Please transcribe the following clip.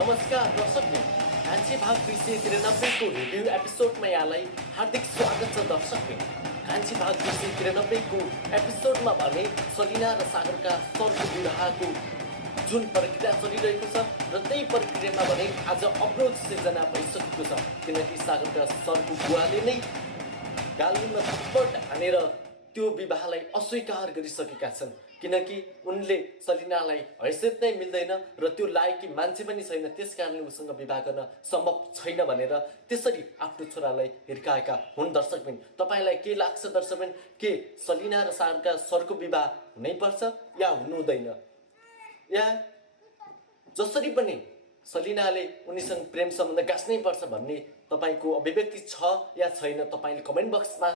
नमस्कार दर्शकबिन, कान्छी भाग 293 को रिभ्यू एपिसोडमा यहाँलाई हार्दिक स्वागत छ दर्शकबिन। कान्छी भाग 293 को एपिसोडमा भने सलिना र सागरका सरको विवाहको जुन प्रक्रिया चलिरहेको छ र त्यही प्रक्रियामा भने आज अवरोध सिर्जना भइसकेको छ, किनकि सागरका सरको बुवाले नै गालीमा थप्पड हानेर त्यो विवाहलाई अस्वीकार गरिसकेका छन्, किनकि उनले सलिनालाई हैसियत नै मिल्दैन र त्यो लायकी मान्छे पनि छैन, त्यसकारणले उसँग विवाह गर्न सम्भव छैन भनेर त्यसरी आफ्नो छोरालाई हिर्काएका हुन्। दर्शकबिन, तपाईलाई के लाग्छ दर्शकबिन, के सलिना र सागरका सरको विवाह हुनैपर्छ या हुनु हुँदैन, या जसरी पनि सलिनाले उनीसँग प्रेम सम्बन्ध गाँच्नै पर्छ भन्ने तपाईको अभिव्यक्ति छ या छैन, तपाईले कमेन्ट बक्समा